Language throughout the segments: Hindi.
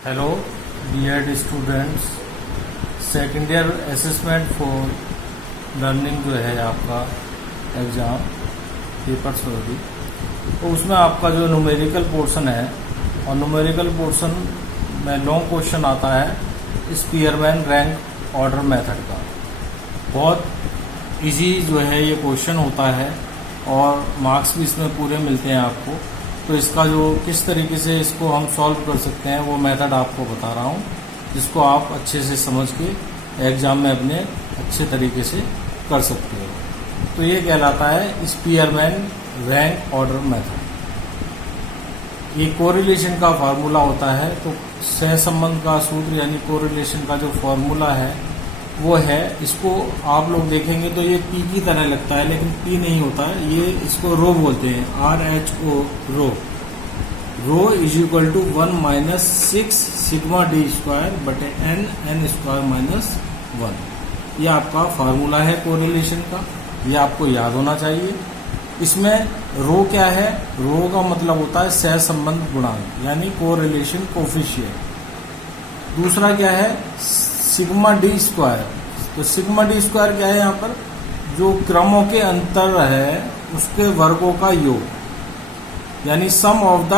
Hello dear students, second year assessment for learning जो है आपका एग्ज़ाम पेपर्स होगी, तो उसमें आपका जो न्यूमेरिकल पोर्शन है और न्यूमेरिकल पोर्शन में लॉन्ग क्वेश्चन आता है स्पीयरमैन रैंक ऑर्डर मेथड का। बहुत इजी जो है ये क्वेश्चन होता है और मार्क्स भी इसमें पूरे मिलते हैं आपको। तो इसका जो किस तरीके से इसको हम सॉल्व कर सकते हैं वो मेथड आपको बता रहा हूँ, जिसको आप अच्छे से समझ के एग्ज़ाम में अपने अच्छे तरीके से कर सकते हो। तो ये कहलाता है स्पीयरमैन रैंक ऑर्डर मेथड। ये कोरिलेशन का फार्मूला होता है। तो सहसंबंध का सूत्र यानी कोरिलेशन का जो फार्मूला है वो है, इसको आप लोग देखेंगे तो ये पी की तरह लगता है, लेकिन पी नहीं होता है। ये इसको रो बोलते हैं, RHO rho. Rho is equal to 1 minus 6 sigma D square बटे n स्क्वायर माइनस 1। ये आपका फार्मूला है कोरिलेशन का, ये आपको याद होना चाहिए। इसमें रो क्या है? रो का मतलब होता है सहसंबंध गुणांक यानी कोरिलेशन कोफिशिएंट। दूसरा क्या है? Sigma D square. तो सिग्मा डी स्क्वायर क्या है? यहाँ पर जो क्रमों के अंतर है उसके वर्गों का योग यानी sum of the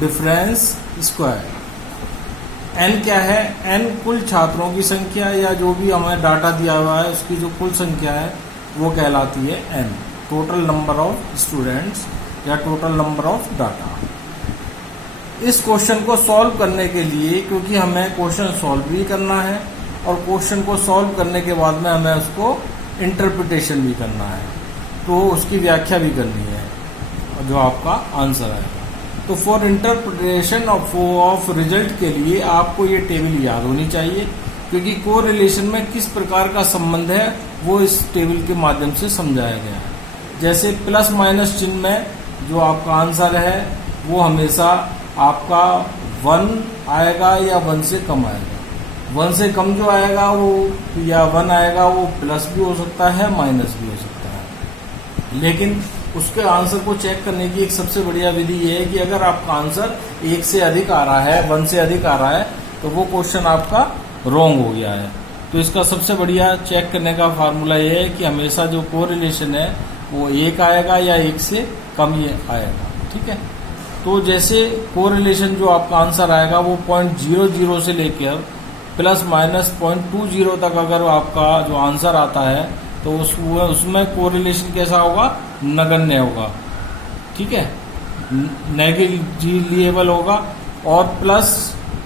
difference square. N क्या है? एन कुल छात्रों की संख्या या जो भी हमें डाटा दिया हुआ है उसकी जो कुल संख्या है वो कहलाती है N, total number of students या टोटल नंबर ऑफ डाटा। इस क्वेश्चन को सॉल्व करने के लिए, क्योंकि हमें क्वेश्चन सॉल्व भी करना है और क्वेश्चन को सॉल्व करने के बाद में हमें उसको इंटरप्रिटेशन भी करना है, तो उसकी व्याख्या भी करनी है जो आपका आंसर आएगा। तो फॉर इंटरप्रिटेशन ऑफ रिजल्ट के लिए आपको ये टेबल याद होनी चाहिए, क्योंकि कोरिलेशन में किस प्रकार का संबंध है वो इस टेबल के माध्यम से समझाया गया है। जैसे प्लस माइनस चिन्ह में जो आपका आंसर है वो हमेशा आपका 1 आएगा या 1 से कम आएगा। 1 से कम जो आएगा वो या 1 आएगा वो प्लस भी हो सकता है, माइनस भी हो सकता है। लेकिन उसके आंसर को चेक करने की एक सबसे बढ़िया विधि ये है कि अगर आपका आंसर 1 से अधिक आ रहा है, 1 से अधिक आ रहा है, तो वो क्वेश्चन आपका रॉन्ग हो गया है। तो इसका सबसे बढ़िया चेक करने का फार्मूला ये है कि हमेशा जो कोरिलेशन है वो 1 आएगा या 1 से कम ही आएगा। ठीक है। तो जैसे कोरिलेशन जो आपका आंसर आएगा वो 0.00 से लेकर प्लस माइनस 0.20 तक अगर आपका जो आंसर आता है तो उसमें कोरिलेशन कैसा होगा? नगण्य होगा। ठीक है, नेग्लिजिबल होगा। और प्लस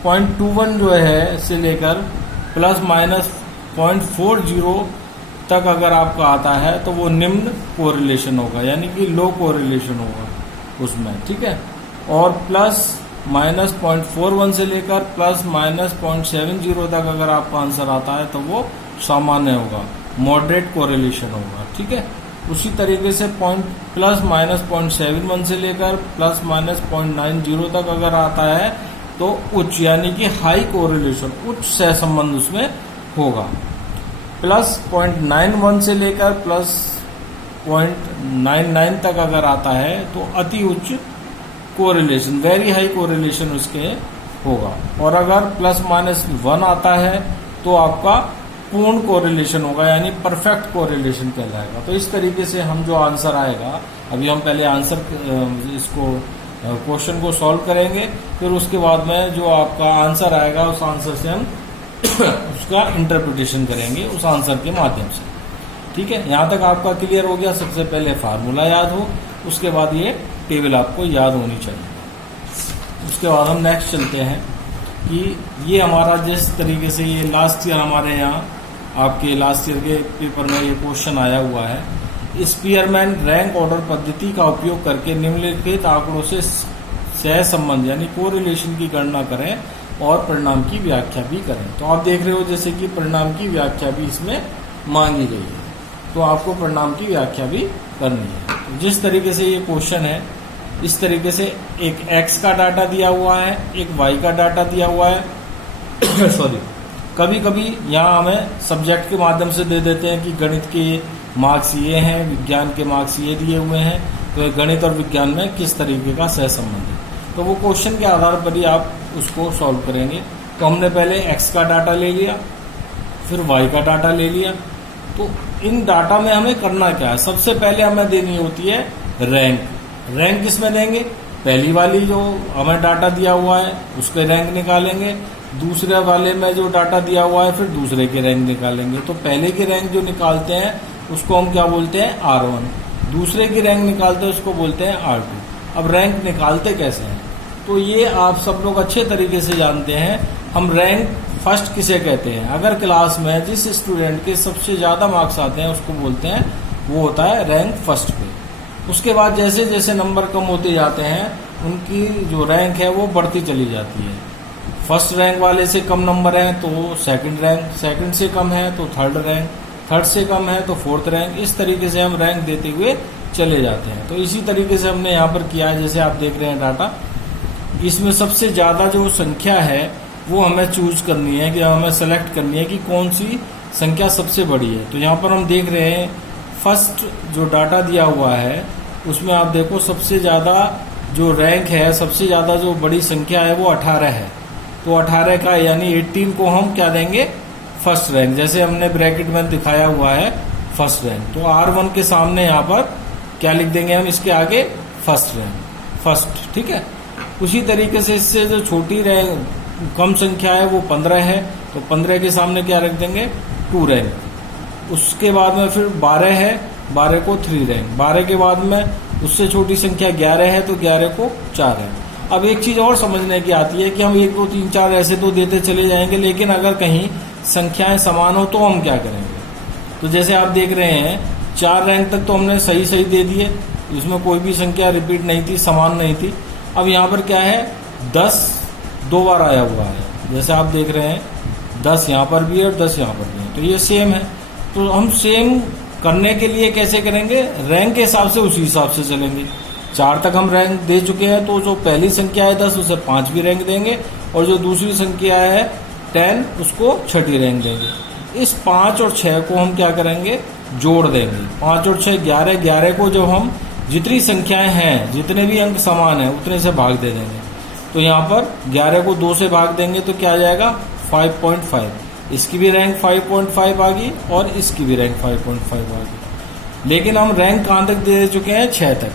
0.21 जो है से लेकर प्लस माइनस 0.40 तक अगर आपका आता है तो वो निम्न कोरिलेशन होगा यानी कि लो कोरिलेशन होगा उसमें। ठीक है। और प्लस माइनस 0.41 से लेकर प्लस माइनस 0.70 तक अगर आपका आंसर आता है तो वो सामान्य होगा, मॉडरेट कोरिलेशन होगा। ठीक है। उसी तरीके से प्लस माइनस 0.71 से लेकर प्लस माइनस 0.90 तक अगर आता है तो उच्च यानी कि हाई कोरिलेशन, उच्च सहसंबंध उसमें होगा। प्लस 0.91 से लेकर प्लस 0.99 तक अगर आता है तो अति उच्च कोरिलेशन, वेरी हाई कोरिलेशन उसके होगा। और अगर प्लस माइनस 1 आता है तो आपका पूर्ण कोरिलेशन होगा यानी परफेक्ट कोरिलेशन कहलाएगा। तो इस तरीके से हम जो आंसर आएगा, अभी हम पहले आंसर इसको क्वेश्चन को सॉल्व करेंगे, फिर उसके बाद में जो आपका आंसर आएगा उस आंसर से हम उसका इंटरप्रिटेशन करेंगे उस आंसर के माध्यम से। ठीक है। यहाँ तक आपका क्लियर हो गया? सबसे पहले फार्मूला याद हो, उसके बाद ये टेबल आपको याद होनी चाहिए। उसके बाद हम नेक्स्ट चलते हैं कि ये हमारा जिस तरीके से ये लास्ट ईयर हमारे यहाँ आपके लास्ट ईयर के पेपर में ये क्वेश्चन आया हुआ है, स्पीयरमैन रैंक ऑर्डर पद्धति का उपयोग करके निम्नलिखित आंकड़ों से सहसंबंध यानी कोरिलेशन की गणना करें और परिणाम की व्याख्या भी करें। तो आप देख रहे हो जैसे कि परिणाम की व्याख्या भी इसमें मांगी गई है, तो आपको परिणाम की व्याख्या भी करनी है। तो जिस तरीके से ये क्वेश्चन है, इस तरीके से एक x का डाटा दिया हुआ है, एक y का डाटा दिया हुआ है सॉरी, कभी कभी यहाँ हमें सब्जेक्ट के माध्यम से दे देते हैं कि गणित के मार्क्स ये हैं, विज्ञान के मार्क्स ये दिए हुए हैं, तो गणित और विज्ञान में किस तरीके का सहसंबंध है। तो वो क्वेश्चन के आधार पर ही आप उसको सॉल्व करेंगे। तो हमने पहले x का डाटा ले लिया, फिर y का डाटा ले लिया। तो इन डाटा में हमें करना क्या है, सबसे पहले हमें देनी होती है रैंक। रैंक किसमें देंगे, पहली वाली जो हमें डाटा दिया हुआ है उसके रैंक निकालेंगे, दूसरे वाले में जो डाटा दिया हुआ है फिर दूसरे के रैंक निकालेंगे। तो पहले की रैंक जो निकालते हैं उसको हम क्या बोलते हैं, R1, दूसरे की रैंक निकालते हैं उसको बोलते हैं R2। अब रैंक निकालते कैसे हैं, तो ये आप सब लोग अच्छे तरीके से जानते हैं। हम रैंक फर्स्ट किसे कहते हैं, अगर क्लास में जिस स्टूडेंट के सबसे ज़्यादा मार्क्स आते हैं उसको बोलते हैं, वो होता है रैंक फर्स्ट पे। उसके बाद जैसे जैसे नंबर कम होते जाते हैं उनकी जो रैंक है वो बढ़ती चली जाती है। फर्स्ट रैंक वाले से कम नंबर है तो सेकंड रैंक, सेकंड से कम है तो थर्ड रैंक, थर्ड से कम है तो फोर्थ रैंक। इस तरीके से हम रैंक देते हुए चले जाते हैं। तो इसी तरीके से हमने यहाँ पर किया है, जैसे आप देख रहे हैं डाटा। इसमें सबसे ज़्यादा जो संख्या है वो हमें चूज करनी है, कि हमें सेलेक्ट करनी है कि कौन सी संख्या सबसे बड़ी है। तो यहाँ पर हम देख रहे हैं फर्स्ट जो डाटा दिया हुआ है उसमें आप देखो सबसे ज़्यादा जो रैंक है, सबसे ज़्यादा जो बड़ी संख्या है वो 18 है। तो 18 का यानी 18 को हम क्या देंगे, फर्स्ट रैंक, जैसे हमने ब्रैकेट में दिखाया हुआ है फर्स्ट रैंक। तो R1 के सामने यहाँ पर क्या लिख देंगे हम, इसके आगे फर्स्ट रैंक, फर्स्ट, ठीक है। उसी तरीके से इससे जो छोटी रैंक कम संख्या है वो 15 है, तो 15 के सामने क्या रख देंगे, 2 रैंक। उसके बाद में फिर 12 है, 12 को 3 रैंक। 12 के बाद में उससे छोटी संख्या 11 है तो 11 को 4 रैंक। अब एक चीज और समझने की आती है कि हम 1 2 3 4 ऐसे तो देते चले जाएंगे, लेकिन अगर कहीं संख्याएं समान हो तो हम क्या करेंगे। तो जैसे आप देख रहे हैं 4 रैंक तक तो हमने सही सही दे दिए, इसमें कोई भी संख्या रिपीट नहीं थी, समान नहीं थी। अब यहाँ पर क्या है, 10 2 बार आया हुआ है, जैसे आप देख रहे हैं 10 यहाँ पर भी है और 10 यहाँ पर भी है, तो ये सेम है। तो हम सेम करने के लिए कैसे करेंगे, रैंक के हिसाब से, उसी हिसाब से चलेंगे। 4 तक हम रैंक दे चुके हैं, तो जो पहली संख्या है 10 उसे 5 भी रैंक देंगे, और जो दूसरी संख्या है 10 उसको 6ठी रैंक देंगे। इस 5 और 6 को हम क्या करेंगे, जोड़ देंगे। 5 और 6 11, 11 को जब हम जितनी संख्याएं हैं, जितने भी अंक समान है उतने से भाग दे देंगे। तो यहाँ पर 11 को 2 से भाग देंगे तो क्या आ जाएगा, 5.5। इसकी भी रैंक 5.5 आ गई और इसकी भी रैंक 5.5 आ गई। लेकिन हम रैंक कहाँ तक दे चुके हैं, 6 तक।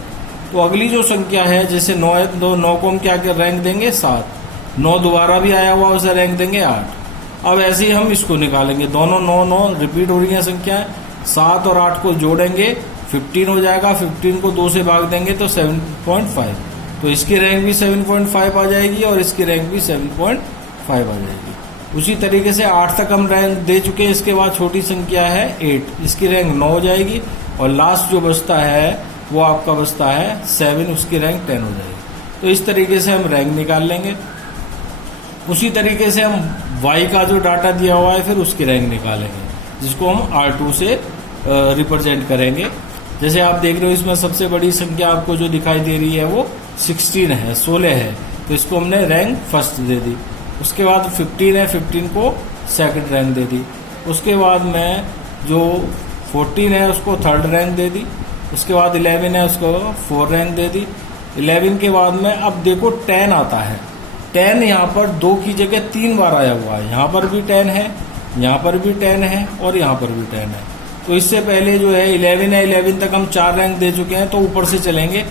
तो अगली जो संख्या है, जैसे 9 है, तो 9 को हम क्या रैंक देंगे, 7। 9 दोबारा भी आया हुआ उसे रैंक देंगे 8। अब ऐसे ही हम इसको निकालेंगे, दोनों 9 9 रिपीट हो रही है संख्याएं, 7 और 8 को जोड़ेंगे 15 हो जाएगा। 15 को 2 से भाग देंगे तो 7.5। तो इसकी रैंक भी 7.5 आ जाएगी और इसकी रैंक भी 7.5 आ जाएगी। उसी तरीके से 8 तक हम रैंक दे चुके हैं। इसके बाद छोटी संख्या है 8, इसकी रैंक 9 हो जाएगी, और लास्ट जो बचता है वो आपका बचता है 7, उसकी रैंक 10 हो जाएगी। तो इस तरीके से हम रैंक निकाल लेंगे। उसी तरीके से हम y का जो डाटा दिया हुआ है फिर उसकी रैंक निकालेंगे, जिसको हम R2 से रिप्रेजेंट करेंगे। जैसे आप देख रहे हो इसमें सबसे बड़ी संख्या आपको जो दिखाई दे रही है वो 16 है, 16 है, तो इसको हमने रैंक फर्स्ट दे दी। उसके बाद 15 है, 15 को सेकंड रैंक दे दी। उसके बाद में जो 14 है उसको थर्ड रैंक दे दी। उसके बाद 11 है उसको 4 रैंक दे दी। 11 के बाद में अब देखो 10 आता है। 10 यहाँ पर 2 की जगह 3 बार आया हुआ है, यहाँ पर भी 10 है, यहाँ पर भी 10 है और यहाँ पर भी 10 है। तो इससे पहले जो है 11 है, 11 तक हम 4 रैंक दे चुके हैं, तो ऊपर से चलेंगे।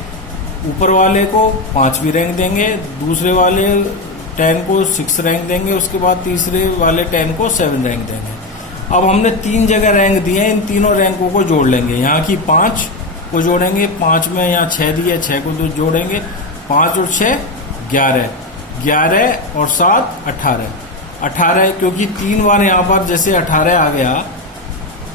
ऊपर वाले को 5वीं रैंक देंगे, दूसरे वाले 10 को 6 रैंक देंगे, उसके बाद तीसरे वाले 10 को 7 रैंक देंगे। अब हमने 3 जगह रैंक दिए, इन तीनों रैंकों को जोड़ लेंगे। यहाँ की 5 को जोड़ेंगे, 5 में यहाँ 6 दिए, 6 को जोड़ेंगे, 5 और 6 11, 11 और 7 18, 18 क्योंकि 3 बार यहाँ पर जैसे 18 आ गया,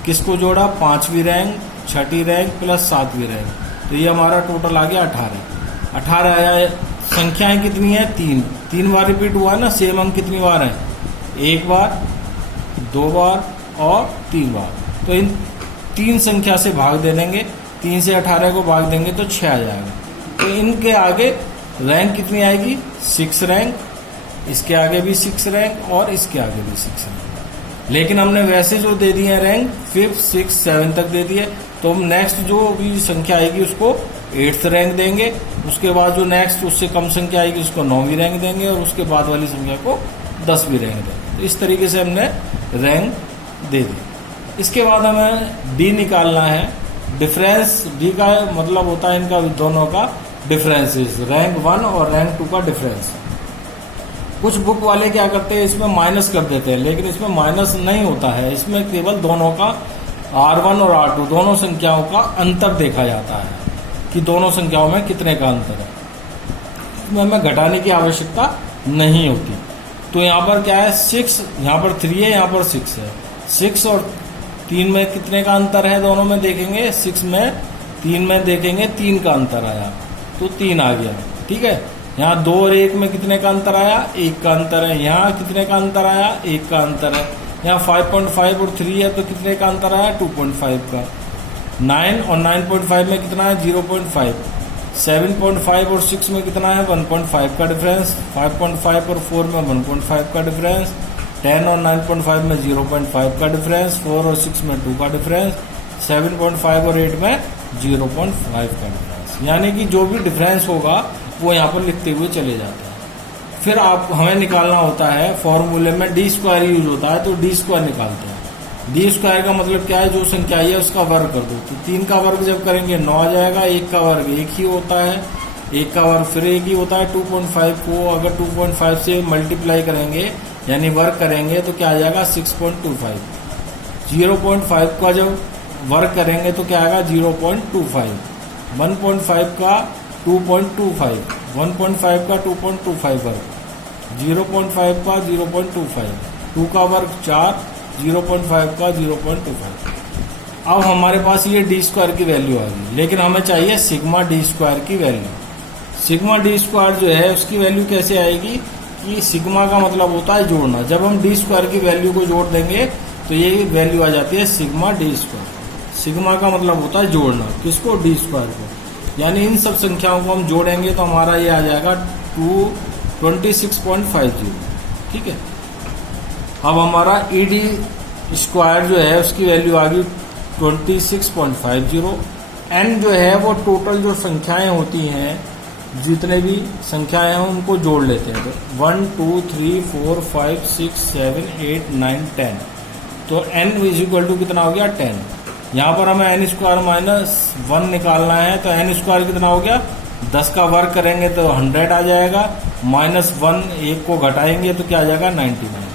किसको जोड़ा, 5वीं रैंक, 6ठी रैंक प्लस 7वीं रैंक, तो ये हमारा टोटल आ गया 18। 18 आया। संख्याएं कितनी है, 3 बार रिपीट हुआ है ना, सेम अंक कितनी बार है, 1 बार, 2 बार और 3 बार। तो इन 3 संख्या से भाग दे देंगे, 3 से 18 को भाग देंगे तो 6 आ जाएगा। तो इनके आगे रैंक कितनी आएगी, 6 रैंक, इसके आगे भी 6 रैंक और इसके आगे भी 6 रैंक। लेकिन हमने वैसे जो दे दिए रैंक 5, 6, 7 तक दे दिए, तो हम नेक्स्ट जो भी संख्या आएगी उसको 8th रैंक देंगे, उसके बाद जो नेक्स्ट उससे कम संख्या आएगी उसको 9वीं रैंक देंगे और उसके बाद वाली संख्या को 10वीं रैंक देंगे। तो इस तरीके से हमने रैंक दे दी। इसके बाद हमें डी निकालना है। डिफरेंस डी का मतलब होता है इनका दोनों का डिफरेंसेस, रैंक 1 और रैंक 2 का डिफरेंस। कुछ बुक वाले क्या करते हैं, इसमें माइनस कर देते हैं, लेकिन इसमें माइनस नहीं होता है, इसमें केवल दोनों का R1 और R2 दोनों संख्याओं का अंतर देखा जाता है कि दोनों संख्याओं में कितने का अंतर है। इसमें हमें घटाने की आवश्यकता नहीं होती। तो यहाँ पर क्या है, 6, यहाँ पर 3 है, यहाँ पर 6 है। 6 और 3 में कितने का अंतर है, दोनों में देखेंगे। 6 में 3 में देखेंगे 3 का अंतर आया, तो 3 आ गया। ठीक है, यहाँ 2 और 1 में कितने का अंतर आया, 1 का अंतर है। यहाँ कितने का अंतर आया, 1 का अंतर है। यहाँ 5.5 और 3 है तो कितने का अंतर आया, 2.5 का। 9 और 9.5 में कितना है, 0.5। 7.5 और 6 में कितना है, 1.5 का डिफरेंस। 5.5 और 4 में 1.5 का डिफरेंस। 10 और 9.5 में 0.5 का डिफरेंस। 4 और 6 में 2 का डिफरेंस। 7.5 और 8 में 0.5 का डिफरेंस। यानी कि जो भी डिफरेंस होगा वो यहाँ पर लिखते हुए चले जाते हैं। फिर आप हमें निकालना होता है, फॉर्मूले में डी स्क्वायर यूज होता है, तो डी स्क्वायर निकालते हैं। डी स्क्वायर का मतलब क्या है, जो संख्या है उसका वर्ग कर दो। तो 3 का वर्ग जब करेंगे 9 आ जाएगा। 1 का वर्ग 1 ही होता है, 1 का वर्ग फिर 1 ही होता है। 2.5 को अगर 2.5 से मल्टीप्लाई करेंगे यानी वर्ग करेंगे तो क्या आ जाएगा, 6.25। 0.5 का जब वर्ग करेंगे तो क्या आएगा, 0.25। 1.5 का 2.25, 1.5 का 2.25 वर्ग, 0.5 का 0.25, 2 का वर्ग 4, 0.5 का 0.25। अब हमारे पास ये डी स्क्वायर की वैल्यू आ गई, लेकिन हमें चाहिए सिग्मा डी स्क्वायर की वैल्यू। सिग्मा डी स्क्वायर जो है उसकी वैल्यू कैसे आएगी, कि सिग्मा का मतलब होता है जोड़ना। जब हम डी स्क्वायर की वैल्यू को जोड़ देंगे तो ये वैल्यू आ जाती है सिग्मा डी स्क्वायर। सिग्मा का मतलब होता है जोड़ना, किसको, डी स्क्वायर को। यानी इन सब संख्याओं को हम जोड़ेंगे तो हमारा ये आ जाएगा 26.50। ठीक है, अब हमारा ई डी स्क्वायर जो है उसकी वैल्यू आ गई 26.50। एन जो है वो टोटल जो संख्याएं होती हैं, जितने भी संख्याएं हैं उनको जोड़ लेते हैं। तो 1 2 3 4 5 6 7 8 9 10, तो n इज इक्वल टू कितना हो गया, 10। यहाँ पर हमें n स्क्वायर -1 निकालना है, तो n स्क्वायर कितना हो गया, 10 का वर्ग करेंगे तो 100 आ जाएगा। -1 1 को घटाएंगे तो क्या आ जाएगा, 99।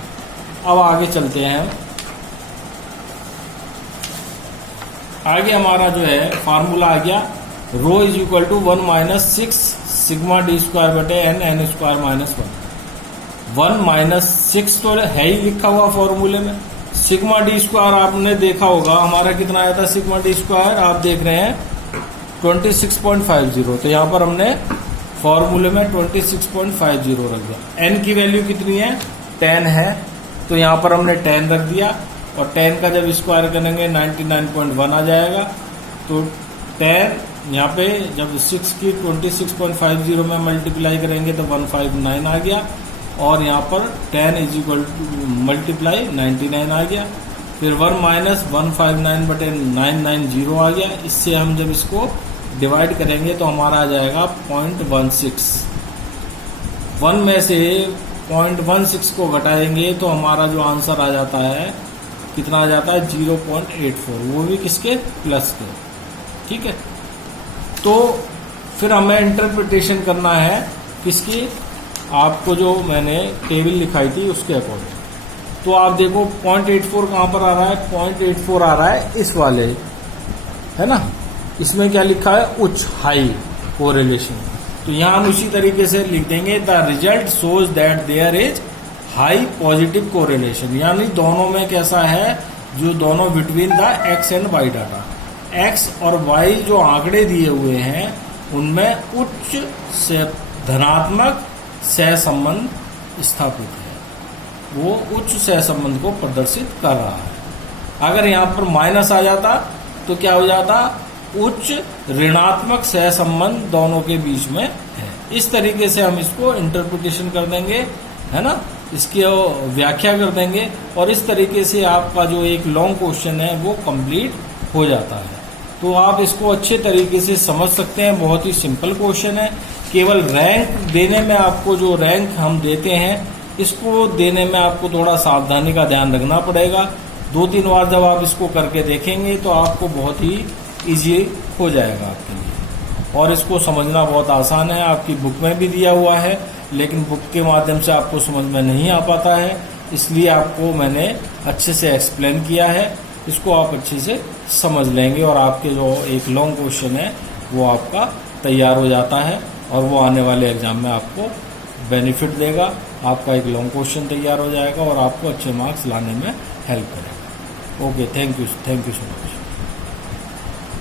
अब आगे चलते हैं। आगे हमारा जो है फार्मूला आ गया, rho is equal to 1 - 6 sigma D square बटे एन, एन स्क्वायर -1। 1 - 6 तो है ही लिखा हुआ फॉर्मूले में। सिग्मा डी स्क्वायर आपने देखा होगा हमारा कितना आया था, सिग्मा डी स्क्वायर आप देख रहे हैं 26.50। तो यहाँ पर हमने फॉर्मूले में 26.50 रख दिया। एन की वैल्यू कितनी है, 10 है, तो यहाँ पर हमने 10 रख दिया। और 10 का जब स्क्वायर करेंगे 99.1 आ जाएगा। तो 10 यहाँ पे जब 6 की 26.50 में मल्टीप्लाई करेंगे तो 159 आ गया। और यहाँ पर 10 इज इक्वल टू मल्टीप्लाई 99 आ गया। फिर 1 - 159 बटे 990 आ गया। इससे हम जब इसको डिवाइड करेंगे तो हमारा आ जाएगा 0.16। 1 में से 0.16 को घटाएंगे तो हमारा जो आंसर आ जाता है कितना आ जाता है, 0.84, वो भी किसके, प्लस के। ठीक है, तो फिर हमें इंटरप्रिटेशन करना है किसकी, आपको जो मैंने टेबल लिखाई थी उसके अकॉर्डिंग। तो आप देखो 0.84 कहाँ पर आ रहा है, 0.84 आ रहा है इस वाले, है ना, इसमें क्या लिखा है, उच्च, हाई कोरिलेशन। तो यहाँ हम उसी तरीके से लिख देंगे, the result shows that there is high positive correlation. यानी दोनों में कैसा है, जो दोनों between the X and Y data, X और वाई जो आंकड़े दिए हुए हैं उनमें उच्च से धनात्मक सहसंबंध स्थापित है, वो उच्च सहसंबंध को प्रदर्शित कर रहा है। अगर यहाँ पर माइनस आ जाता तो क्या हो जाता, उच्च ऋणात्मक सहसंबंध दोनों के बीच में है। इस तरीके से हम इसको इंटरप्रिटेशन कर देंगे, है ना, इसकी व्याख्या कर देंगे। और इस तरीके से आपका जो एक लॉन्ग क्वेश्चन है वो कंप्लीट हो जाता है। तो आप इसको अच्छे तरीके से समझ सकते हैं। बहुत ही सिंपल क्वेश्चन है। केवल रैंक देने में आपको, जो रैंक हम देते हैं, इसको देने में आपको थोड़ा सावधानी का ध्यान रखना पड़ेगा। 2-3 बार जब आप इसको करके देखेंगे तो आपको बहुत ही इजी हो जाएगा आपके लिए। और इसको समझना बहुत आसान है। आपकी बुक में भी दिया हुआ है, लेकिन बुक के माध्यम से आपको समझ में नहीं आ पाता है, इसलिए आपको मैंने अच्छे से एक्सप्लेन किया है। इसको आप अच्छे से समझ लेंगे और आपके जो एक लॉन्ग क्वेश्चन है वो आपका तैयार हो जाता है और वो आने वाले एग्जाम में आपको बेनिफिट देगा। आपका एक लॉन्ग क्वेश्चन तैयार हो जाएगा और आपको अच्छे मार्क्स लाने में हेल्प करेगा। Okay, thank you so much.